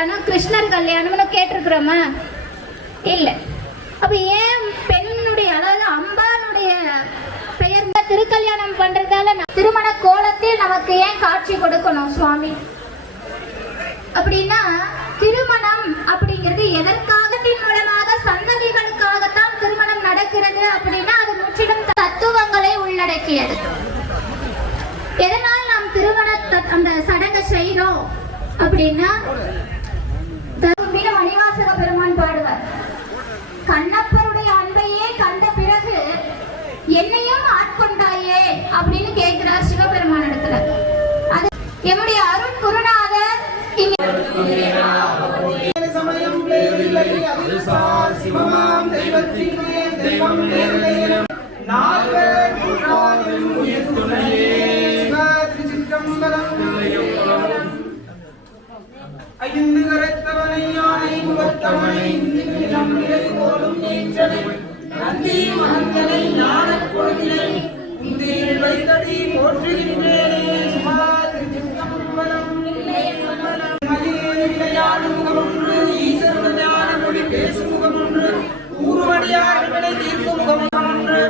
கல்யாணம் கிருஷ்ணர் கல்யாணம்னு கேட்டிருக்கிறோமா? இல்லை. அப்ப ஏன் பெண்ணுடைய அதாவது அம்பானுடைய பெயர்ந்த திருக்கல்யாணம் பண்றதால திருமண கோலத்தில் நமக்கு ஏன் காட்சி கொடுக்கணும் சுவாமி? அப்படின்னா திருமணம் அப்படிங்கிறது எதற்காகத்தின் மூலமாக சந்ததிகளுக்காகத்தான் திருமணம் நடக்கிறது அப்படின்னா அது முற்றிலும் தத்துவங்களை உள்ளடக்கியது. எதனால் நாம் திருமண அந்த சடங்கை செய்யறோம் அப்படின்னா மணிவாசக பெருமான் பாடுவார், கண்ணப்பருடைய அன்பையே கண்ட பிறகு என்னையும் ஆட்கொண்டாயே அப்படின்னு கேட்கிறார் சிவபெருமான் இடத்துல. அது எம்முடைய அருண் குருநாதர் ஐந்து கரத்தவனை யானை முகத்தவனை போலும் நீச்சலை நந்தி மகந்தனை ஞானப் பொழுதினை உந்தியில் வைத்தடி போற்றுகின்றேனே. விளையாடும் முகமொன்று ஈஸ்வரன் ஞான மொழி பேசும் முகமொன்று ஊர்வடியார் வினை தீர்க்கும் முகமொன்று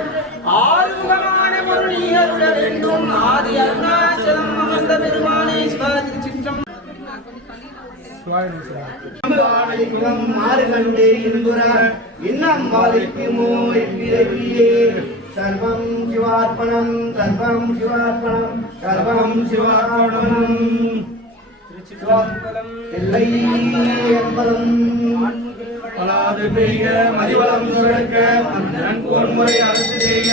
ஆறு முகமான பொருள் நீருட வேண்டும் ஆதி அருணாச்சலம் அமர்ந்த பெருமானே சிவாதி சிற்றம் சர்வம் சிவார்ப்பணம் சர்வம் சிவார்ப்பணம் சர்வம் சிவார்ப்பணம். இல்லை என்பதும் பலாது பெய்க மதிவளம் சுரக்க நன்கோன்முறை அரசு செய்க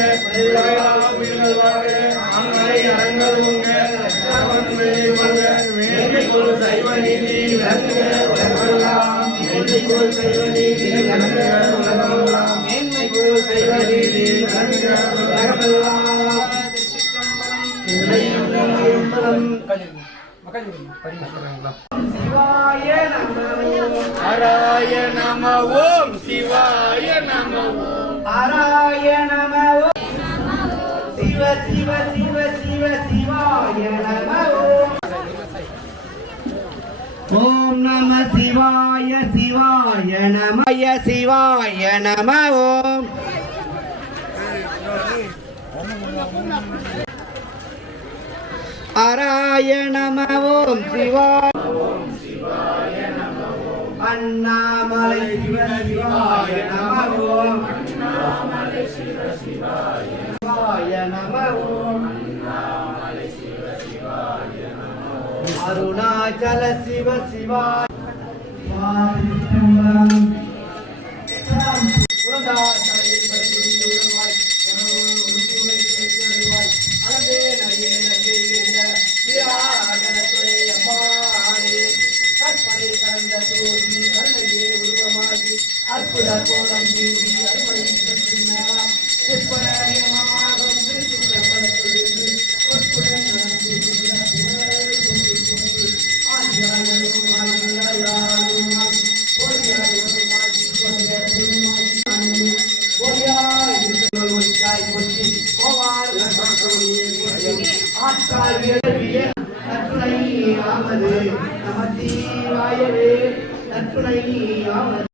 உயிர்கள் வாழ ஆண்களை அரங்கள் உங்க சைவ நீதி விளங்குக உலகெல்லாம் மேன்மைக்குள் சைவ நீதி விளங்குக உலகெல்லாம் மேன்மைக்குள் சைவ நீதி விளங்குக உலகமெல்லாம். இல்லை என்பதும் சிவாய நம ஹராய நம ஓம் சிவாய நம ஹராய நம சிவ சிவ சிவ சிவ சிவாய நம ஓம் நம சிவாய சிவாய நம சிவாய நம ஓம் ஹராய நம ஓம் சிவாய அண்ணாமலை சிவ சிவாய நம ஓம் சிவாய நம ஓம் அருணாச்சல சிவ சிவாய நம